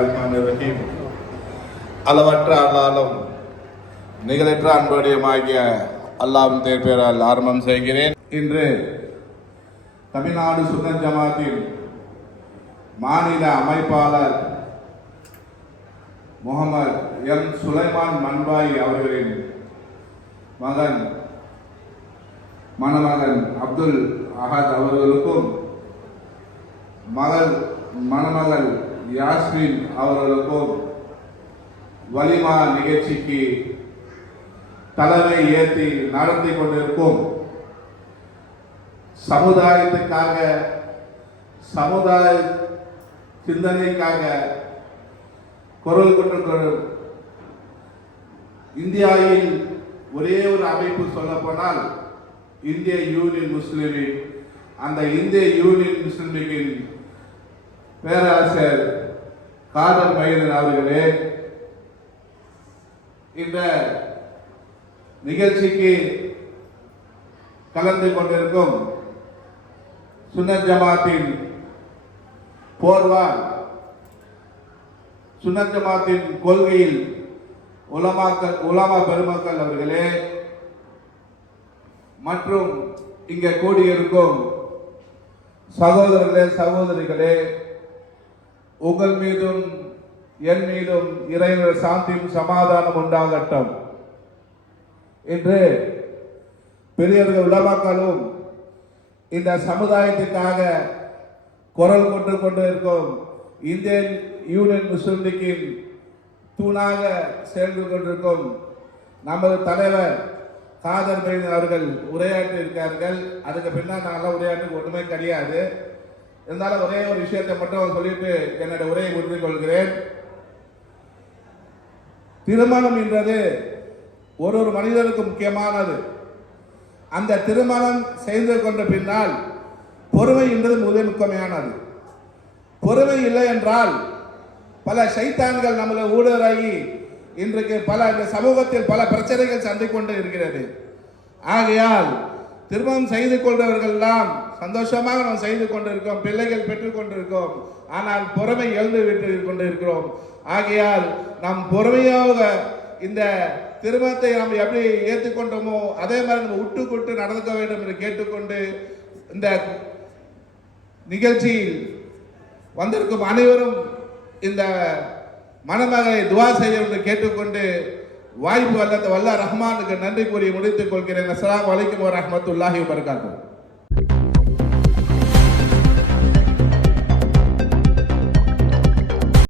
ரஹீம். அளவற்ற அல்லாலும் நிகழற்ற அன்புடையமாகிய அல்லாவின் தேர்பேரால் ஆரம்பம் செய்கிறேன் இன்று தமிழ்நாடு சுதன் ஜமாத்தின் மாநில அமைப்பாளர் முகமது எம் சுலைமான் மன்பாய் அவர்களின் மகன் மணமகன் அப்துல் அகத் அவர்களுக்கும் மகள் மணமகள் யாஸ்மின் அவர்களுக்கும் வலிமா நிகழ்ச்சிக்கு தலைமை ஏற்றி நடத்தி கொண்டிருக்கும் சமுதாயத்துக்காக சமுதாய சிந்தனைக்காக குரல் கொண்டிருக்கும் இந்தியாவில் ஒரே ஒரு அமைப்பு சொல்லப்போனால் இந்திய யூனியன் முஸ்லிமின் அந்த இந்திய யூனியன் முஸ்லிமின் பேராசிரியர் காதர் மயிலன் அவர்களே இந்த நிகழ்ச்சிக்கு கலந்து கொண்டிருக்கும் சுன்னத் ஜமாத்தின் போர்வால் சுன்னத் ஜமாத்தின் கொள்கையில் உலமாக்கள் உலமா பெருமக்கள் அவர்களே மற்றும் இங்கே கூடியிருக்கும் சகோதரர்களே சகோதரிகளே உங்கள் மீதும் என் மீதும் இறைவன் சாந்தியும் சமாதானம் உண்டாகட்டும். என்று பெரியவர்கள் உலமாக்களும் இந்த சமுதாயத்திற்காக குரல் கொண்டு கொண்டு இருக்கும் இந்தியன் யூனியன் முஸ்லிம் லீக்கின் தூணாக செயல்பட்டு கொண்டிருக்கும் நமது தலைவர் காதர் பெய்தன் அவர்கள் உரையாற்றி இருக்கார்கள் அதுக்கு பின்னால் நாங்களாம் உரையாற்றுக்கு ஒன்றுமே கிடையாது. இருந்தாலும் ஒரே ஒரு விஷயத்தை மட்டும் சொல்லிட்டு என்னுடைய உரையை முடித்துக் கொள்கிறேன். திருமணம் என்றது ஒரு ஒரு மனிதனுக்கு முக்கியமானது. அந்த திருமணம் செய்து கொண்ட பின்னால் பொறுமை என்பது முதல் முக்கியமானது. பொறுமை இல்லை என்றால் பல சைத்தான்கள் நம்மளை ஊடுருவாகி இன்றைக்கு பல இந்த சமூகத்தில் பல பிரச்சனைகள் சந்திக்கொண்டு இருக்கிறது. ஆகையால் திருமணம் செய்து கொண்டவர்கள்லாம் சந்தோஷமாக நாம் செய்து கொண்டிருக்கோம் பிள்ளைகள் பெற்றுக்கொண்டிருக்கோம் ஆனால் பொறுமை எழுந்து விட்டு கொண்டிருக்கிறோம். ஆகையால் நாம் பொறுமையாக இந்த திருமணத்தை நாம் எப்படி ஏற்றுக்கொண்டோமோ அதே மாதிரி நம்ம விட்டு கொட்டு நடந்துக்க வேண்டும் என்று கேட்டுக்கொண்டு இந்த நிகழ்ச்சியில் வந்திருக்கும் அனைவரும் இந்த மணமகளை துவா செய்ய என்று கேட்டுக்கொண்டு வாய்ப்பு வல்ல வல்ல ரஹ்மானுக்கு நன்றி கூறி முடித்துக் கொள்கிறேன். அஸ்லாம் அலைக்கும் வரஹ்மத்துல்லாஹி வபரகாத்துஹு